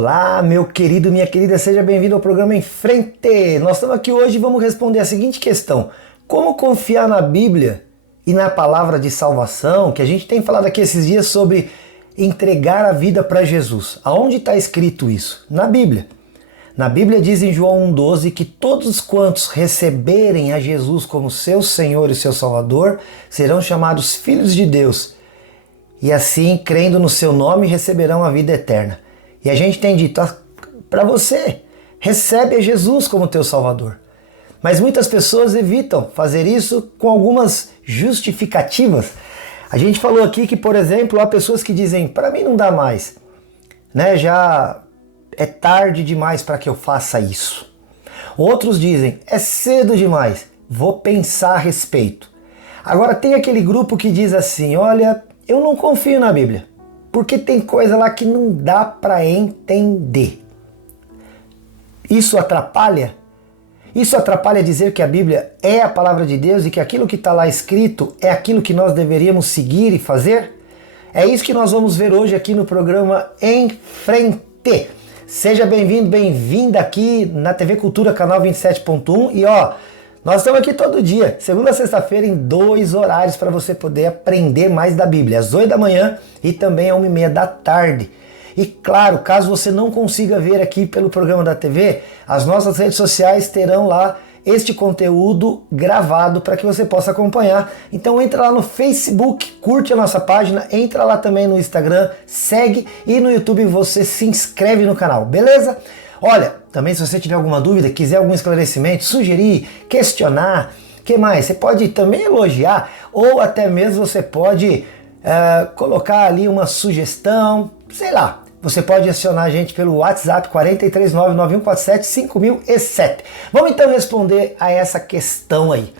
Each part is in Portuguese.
Olá, meu querido, minha querida, seja bem-vindo ao programa Em Frente. Nós estamos aqui hoje e vamos responder a seguinte questão: como confiar na Bíblia e na palavra de salvação, que a gente tem falado aqui esses dias sobre entregar a vida para Jesus. Aonde está escrito isso? Na Bíblia. Na Bíblia diz em João 1,12 que todos quantos receberem a Jesus como seu Senhor e seu Salvador serão chamados filhos de Deus. E assim, crendo no seu nome, receberão a vida eterna. E a gente tem dito para você, recebe a Jesus como teu Salvador. Mas muitas pessoas evitam fazer isso com algumas justificativas. A gente falou aqui que, por exemplo, há pessoas que dizem, para mim não dá mais, né? Já é tarde demais para que eu faça isso. Outros dizem, é cedo demais, vou pensar a respeito. Agora tem aquele grupo que diz assim, olha, eu não confio na Bíblia, porque tem coisa lá que não dá para entender. Isso atrapalha? Isso atrapalha dizer que a Bíblia é a palavra de Deus e que aquilo que está lá escrito é aquilo que nós deveríamos seguir e fazer? É isso que nós vamos ver hoje aqui no programa Em Frente. Seja bem-vindo, bem-vinda aqui na TV Cultura, canal 27.1. E ó, nós estamos aqui todo dia, segunda a sexta-feira, em 2 horários para você poder aprender mais da Bíblia, às 8 da manhã e também às 1h30 da tarde. E claro, caso você não consiga ver aqui pelo programa da TV, as nossas redes sociais terão lá este conteúdo gravado para que você possa acompanhar. Então entra lá no Facebook, curte a nossa página, entra lá também no Instagram, segue e no YouTube você se inscreve no canal, beleza? Olha, também se você tiver alguma dúvida, quiser algum esclarecimento, sugerir, questionar, o que mais? Você pode também elogiar ou até mesmo você pode colocar ali uma sugestão, sei lá. Você pode acionar a gente pelo WhatsApp 439-9147-5007. Vamos então responder a essa questão aí.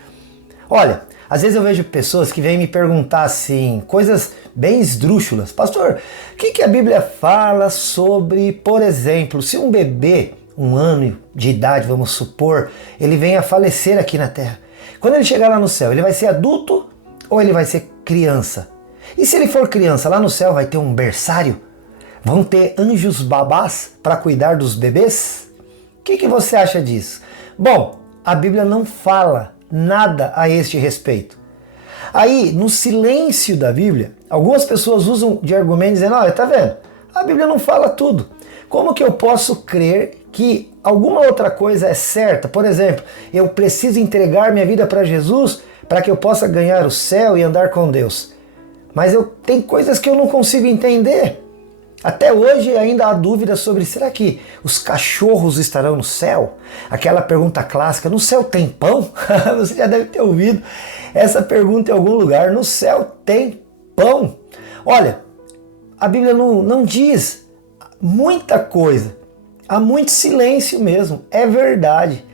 Olha, às vezes eu vejo pessoas que vêm me perguntar assim, coisas bem esdrúxulas. Pastor, o que a Bíblia fala sobre, por exemplo, se um bebê, 1 ano de idade, vamos supor, ele vem a falecer aqui na Terra. Quando ele chegar lá no céu, ele vai ser adulto ou ele vai ser criança? E se ele for criança, lá no céu vai ter um berçário? Vão ter anjos babás para cuidar dos bebês? O que você acha disso? Bom, a Bíblia não fala nada a este respeito. Aí, no silêncio da Bíblia, algumas pessoas usam de argumento dizendo, olha, tá vendo? A Bíblia não fala tudo. Como que eu posso crer que alguma outra coisa é certa? Por exemplo, eu preciso entregar minha vida para Jesus para que eu possa ganhar o céu e andar com Deus. Mas tem coisas que eu não consigo entender. Até hoje ainda há dúvidas sobre, será que os cachorros estarão no céu? Aquela pergunta clássica, no céu tem pão? Você já deve ter ouvido essa pergunta em algum lugar, no céu tem pão? Olha, a Bíblia não diz muita coisa, há muito silêncio mesmo, é verdade.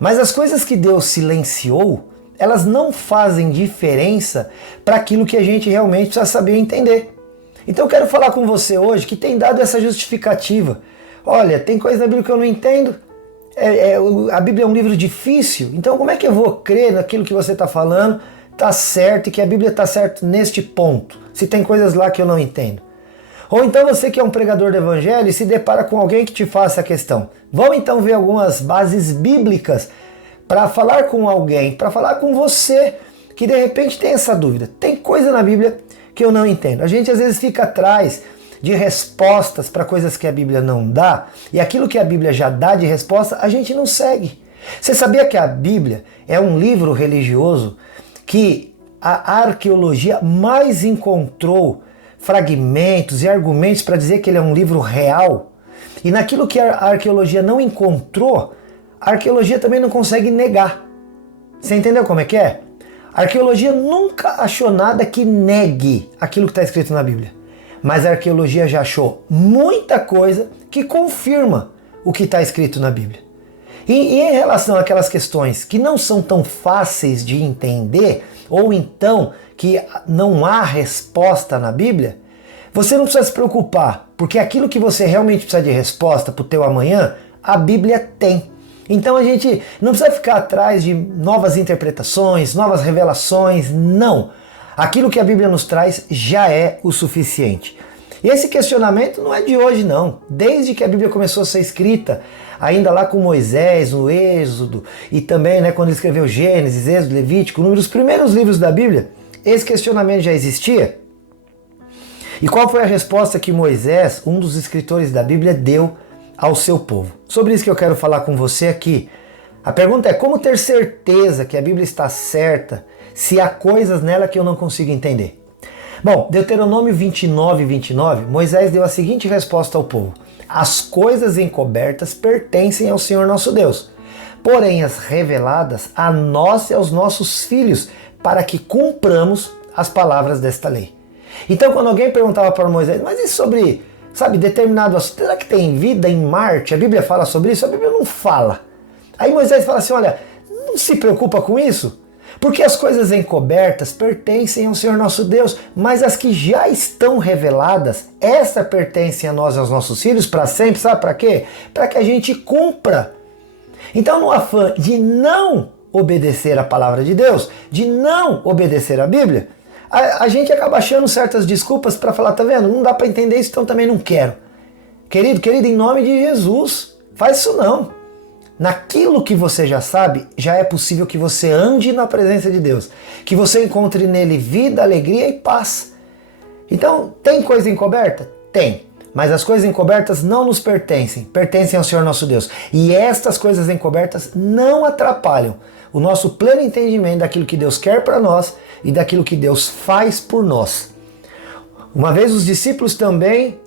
Mas as coisas que Deus silenciou, elas não fazem diferença para aquilo que a gente realmente precisa saber entender. Então eu quero falar com você hoje que tem dado essa justificativa. Olha, tem coisa na Bíblia que eu não entendo, a Bíblia é um livro difícil, então como é que eu vou crer naquilo que você está falando está certo e que a Bíblia está certa neste ponto, se tem coisas lá que eu não entendo? Ou então você que é um pregador do Evangelho e se depara com alguém que te faça a questão. Vamos então ver algumas bases bíblicas para falar com alguém, para falar com você que de repente tem essa dúvida. Tem coisa na Bíblia que eu não entendo. A gente às vezes fica atrás de respostas para coisas que a Bíblia não dá, e aquilo que a Bíblia já dá de resposta, a gente não segue. Você sabia que a Bíblia é um livro religioso que a arqueologia mais encontrou fragmentos e argumentos para dizer que ele é um livro real? E naquilo que a arqueologia não encontrou, a arqueologia também não consegue negar. Você entendeu como é que é? A arqueologia nunca achou nada que negue aquilo que está escrito na Bíblia. Mas a arqueologia já achou muita coisa que confirma o que está escrito na Bíblia. E em relação àquelas questões que não são tão fáceis de entender, ou então que não há resposta na Bíblia, você não precisa se preocupar, porque aquilo que você realmente precisa de resposta para o teu amanhã, a Bíblia tem. Então a gente não precisa ficar atrás de novas interpretações, novas revelações, não. Aquilo que a Bíblia nos traz já é o suficiente. E esse questionamento não é de hoje não. Desde que a Bíblia começou a ser escrita, ainda lá com Moisés, no Êxodo, e também quando ele escreveu Gênesis, Êxodo, Levítico, um dos primeiros livros da Bíblia, esse questionamento já existia. E qual foi a resposta que Moisés, um dos escritores da Bíblia, deu ao seu povo? Sobre isso que eu quero falar com você aqui. A pergunta é: como ter certeza que a Bíblia está certa se há coisas nela que eu não consigo entender? Bom, Deuteronômio 29, Moisés deu a seguinte resposta ao povo: as coisas encobertas pertencem ao Senhor nosso Deus, porém as reveladas a nós e aos nossos filhos, para que cumpramos as palavras desta lei. Então, quando alguém perguntava para Moisés: mas e sobre, determinado assunto, será que tem vida em Marte? A Bíblia fala sobre isso? A Bíblia não fala. Aí Moisés fala assim: olha, não se preocupa com isso, porque as coisas encobertas pertencem ao Senhor nosso Deus, mas as que já estão reveladas, essa pertence a nós e aos nossos filhos para sempre. Sabe para quê? Para que a gente cumpra. Então, no afã de não obedecer a palavra de Deus, de não obedecer a Bíblia, a gente acaba achando certas desculpas para falar: tá vendo? Não dá para entender isso, então também não quero. Querido, em nome de Jesus, faz isso não. Naquilo que você já sabe, já é possível que você ande na presença de Deus, que você encontre nele vida, alegria e paz. Então, tem coisa encoberta? Tem. Mas as coisas encobertas não nos pertencem, pertencem ao Senhor nosso Deus. E estas coisas encobertas não atrapalham o nosso pleno entendimento daquilo que Deus quer para nós e daquilo que Deus faz por nós. Uma vez os discípulos também,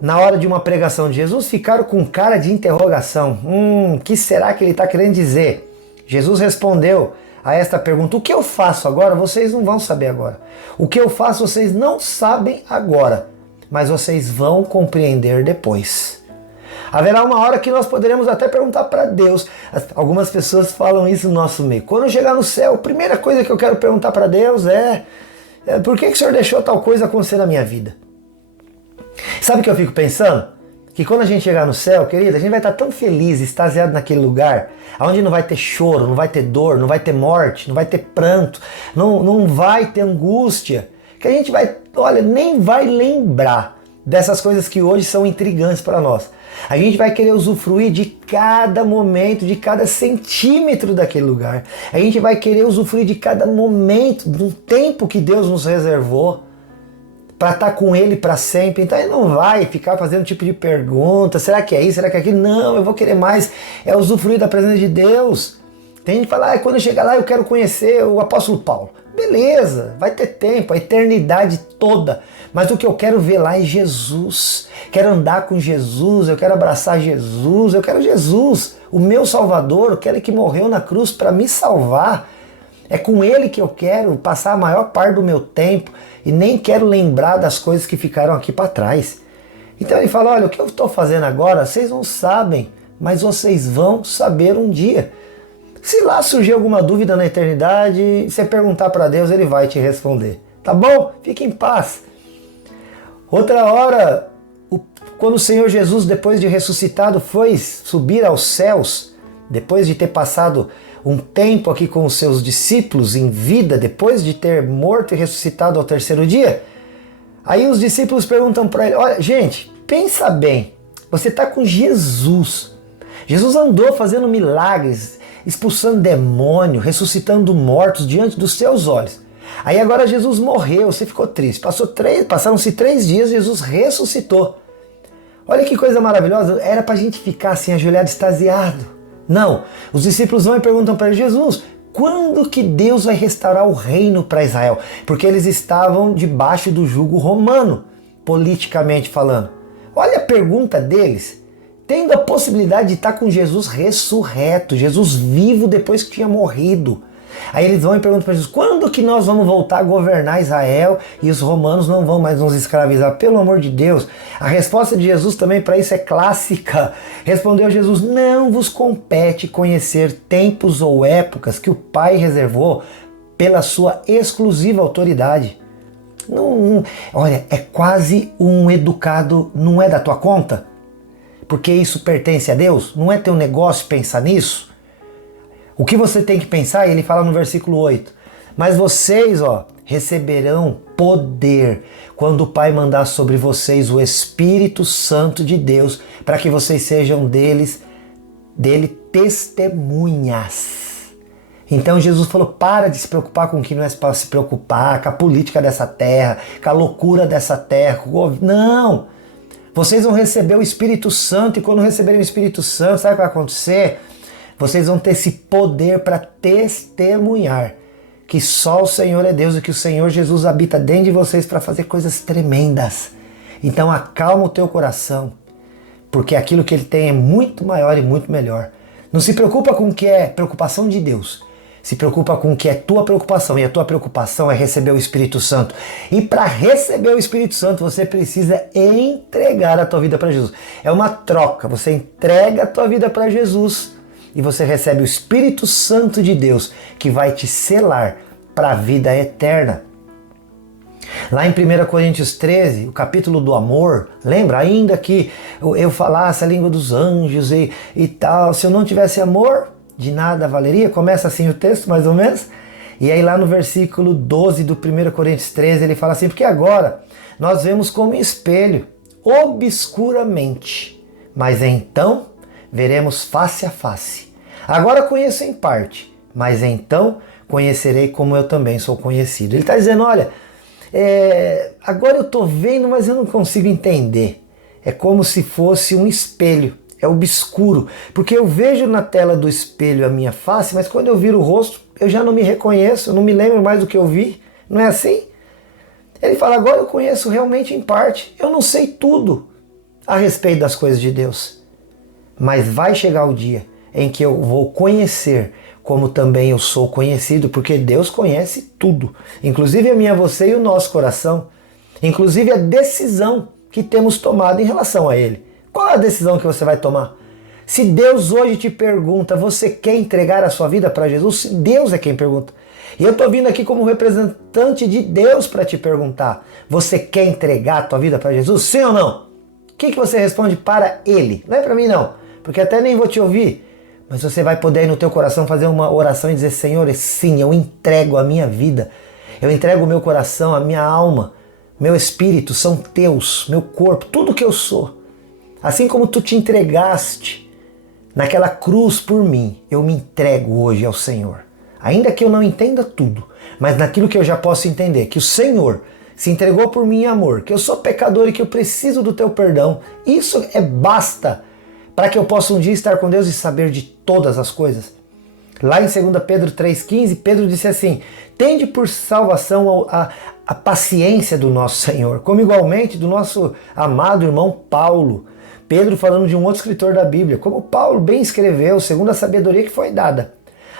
na hora de uma pregação de Jesus, ficaram com cara de interrogação. O que será que ele está querendo dizer? Jesus respondeu a esta pergunta: o que eu faço agora, vocês não vão saber agora. O que eu faço, vocês não sabem agora, mas vocês vão compreender depois. Haverá uma hora que nós poderemos até perguntar para Deus. Algumas pessoas falam isso no nosso meio: quando eu chegar no céu, a primeira coisa que eu quero perguntar para Deus é por que o Senhor deixou tal coisa acontecer na minha vida? Sabe o que eu fico pensando? Que quando a gente chegar no céu, querida, a gente vai estar tão feliz, extasiado naquele lugar, onde não vai ter choro, não vai ter dor, não vai ter morte, não vai ter pranto, não vai ter angústia, que a gente vai, nem vai lembrar dessas coisas que hoje são intrigantes para nós. A gente vai querer usufruir de cada momento, de cada centímetro daquele lugar. A gente vai querer usufruir de cada momento, do tempo que Deus nos reservou para estar com Ele para sempre. Então ele não vai ficar fazendo tipo de pergunta: será que é isso, será que é aquilo? Não, eu vou querer mais usufruir da presença de Deus. Tem gente que fala: quando eu chegar lá eu quero conhecer o apóstolo Paulo. Beleza, vai ter tempo, a eternidade toda. Mas o que eu quero ver lá é Jesus. Quero andar com Jesus, eu quero abraçar Jesus, eu quero Jesus, o meu Salvador, aquele que morreu na cruz para me salvar. É com Ele que eu quero passar a maior parte do meu tempo e nem quero lembrar das coisas que ficaram aqui para trás. Então ele fala: olha, o que eu estou fazendo agora, vocês não sabem, mas vocês vão saber um dia. Se lá surgir alguma dúvida na eternidade, você perguntar para Deus, Ele vai te responder. Tá bom? Fique em paz. Outra hora, quando o Senhor Jesus, depois de ressuscitado, foi subir aos céus, depois de ter passado um tempo aqui com os seus discípulos em vida, depois de ter morto e ressuscitado ao terceiro dia, aí os discípulos perguntam para ele: olha, gente, pensa bem, você está com Jesus. Jesus andou fazendo milagres, expulsando demônio, ressuscitando mortos diante dos seus olhos. Aí agora Jesus morreu, você ficou triste. Passaram-se 3 dias, Jesus ressuscitou. Olha que coisa maravilhosa, era para a gente ficar assim, ajoelhado, extasiado. Não, os discípulos vão e perguntam para ele: Jesus, quando que Deus vai restaurar o reino para Israel? Porque eles estavam debaixo do jugo romano, politicamente falando. Olha a pergunta deles, tendo a possibilidade de estar com Jesus ressurreto, Jesus vivo depois que tinha morrido. Aí eles vão e perguntam para Jesus: quando que nós vamos voltar a governar Israel e os romanos não vão mais nos escravizar? Pelo amor de Deus. A resposta de Jesus também para isso é clássica. Respondeu Jesus: não vos compete conhecer tempos ou épocas que o Pai reservou pela sua exclusiva autoridade. Olha, é quase um educado, não é da tua conta? Porque isso pertence a Deus? Não é teu negócio pensar nisso? O que você tem que pensar, ele fala no versículo 8, Mas vocês, receberão poder quando o Pai mandar sobre vocês o Espírito Santo de Deus, para que vocês sejam dele testemunhas. Então Jesus falou, para de se preocupar com o que não é para se preocupar, com a política dessa terra, com a loucura dessa terra. Não! Vocês vão receber o Espírito Santo, e quando receberem o Espírito Santo, sabe o que vai acontecer? Vocês vão ter esse poder para testemunhar que só o Senhor é Deus e que o Senhor Jesus habita dentro de vocês para fazer coisas tremendas. Então acalma o teu coração, porque aquilo que Ele tem é muito maior e muito melhor. Não se preocupa com o que é preocupação de Deus. Se preocupa com o que é tua preocupação, e a tua preocupação é receber o Espírito Santo. E para receber o Espírito Santo, você precisa entregar a tua vida para Jesus. É uma troca, você entrega a tua vida para Jesus e você recebe o Espírito Santo de Deus, que vai te selar para a vida eterna. Lá em 1 Coríntios 13, o capítulo do amor, lembra? Ainda que eu falasse a língua dos anjos e tal, se eu não tivesse amor, de nada valeria. Começa assim o texto, mais ou menos. E aí lá no versículo 12 do 1 Coríntios 13, ele fala assim, porque agora nós vemos como em espelho, obscuramente, mas então veremos face a face. Agora conheço em parte, mas então conhecerei como eu também sou conhecido. Ele está dizendo, olha, agora eu estou vendo, mas eu não consigo entender. É como se fosse um espelho, é obscuro, porque eu vejo na tela do espelho a minha face, mas quando eu viro o rosto, eu já não me reconheço, eu não me lembro mais do que eu vi. Não é assim? Ele fala, agora eu conheço realmente em parte, eu não sei tudo a respeito das coisas de Deus, mas vai chegar o dia em que eu vou conhecer como também eu sou conhecido, porque Deus conhece tudo, inclusive a minha, você e o nosso coração, inclusive a decisão que temos tomado em relação a Ele. Qual é a decisão que você vai tomar? Se Deus hoje te pergunta, você quer entregar a sua vida para Jesus? Deus é quem pergunta. E eu estou vindo aqui como representante de Deus para te perguntar, você quer entregar a tua vida para Jesus? Sim ou não? O que você responde para Ele? Não é para mim não, porque até nem vou te ouvir. Mas você vai poder aí no teu coração fazer uma oração e dizer, Senhor, sim, eu entrego a minha vida, eu entrego o meu coração, a minha alma, meu espírito são teus, meu corpo, tudo que eu sou. Assim como tu te entregaste naquela cruz por mim, eu me entrego hoje ao Senhor. Ainda que eu não entenda tudo, mas naquilo que eu já posso entender, que o Senhor se entregou por mim em amor, que eu sou pecador e que eu preciso do teu perdão, isso basta para que eu possa um dia estar com Deus e saber de todas as coisas. Lá em 2 Pedro 3,15, Pedro disse assim, tende por salvação a paciência do nosso Senhor, como igualmente do nosso amado irmão Paulo. Pedro falando de um outro escritor da Bíblia, como Paulo bem escreveu, segundo a sabedoria que foi dada,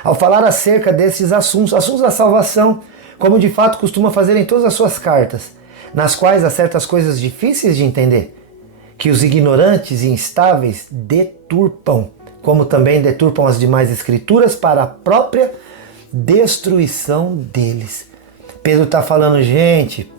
ao falar acerca desses assuntos da salvação, como de fato costuma fazer em todas as suas cartas, nas quais há certas coisas difíceis de entender, que os ignorantes e instáveis deturpam, como também deturpam as demais escrituras para a própria destruição deles. Pedro está falando, gente,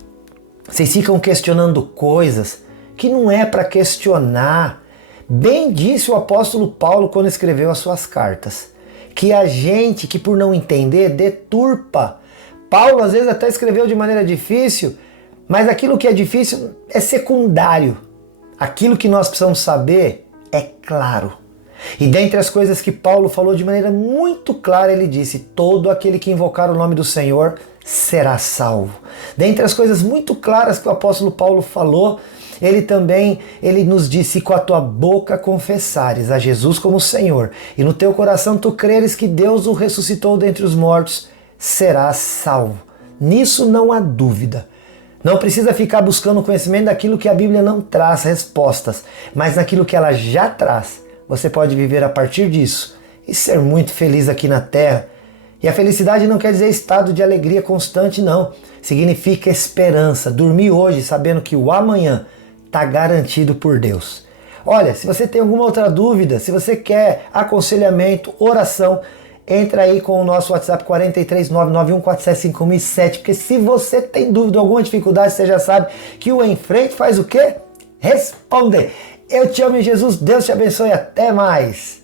vocês ficam questionando coisas que não é para questionar. Bem disse o apóstolo Paulo quando escreveu as suas cartas, que a gente que por não entender deturpa. Paulo às vezes até escreveu de maneira difícil, mas aquilo que é difícil é secundário. Aquilo que nós precisamos saber é claro. E dentre as coisas que Paulo falou de maneira muito clara, ele disse, todo aquele que invocar o nome do Senhor será salvo. Dentre as coisas muito claras que o apóstolo Paulo falou, ele nos disse, com a tua boca confessares a Jesus como Senhor, e no teu coração tu creres que Deus o ressuscitou dentre os mortos, serás salvo. Nisso não há dúvida. Não precisa ficar buscando conhecimento daquilo que a Bíblia não traz respostas, mas naquilo que ela já traz. Você pode viver a partir disso e ser muito feliz aqui na terra. E a felicidade não quer dizer estado de alegria constante, não. Significa esperança, dormir hoje sabendo que o amanhã está garantido por Deus. Olha, se você tem alguma outra dúvida, se você quer aconselhamento, oração, entra aí com o nosso WhatsApp 43991475007, porque se você tem dúvida, alguma dificuldade, você já sabe que o Em Frente faz o quê? Responde! Eu te amo em Jesus, Deus te abençoe, até mais!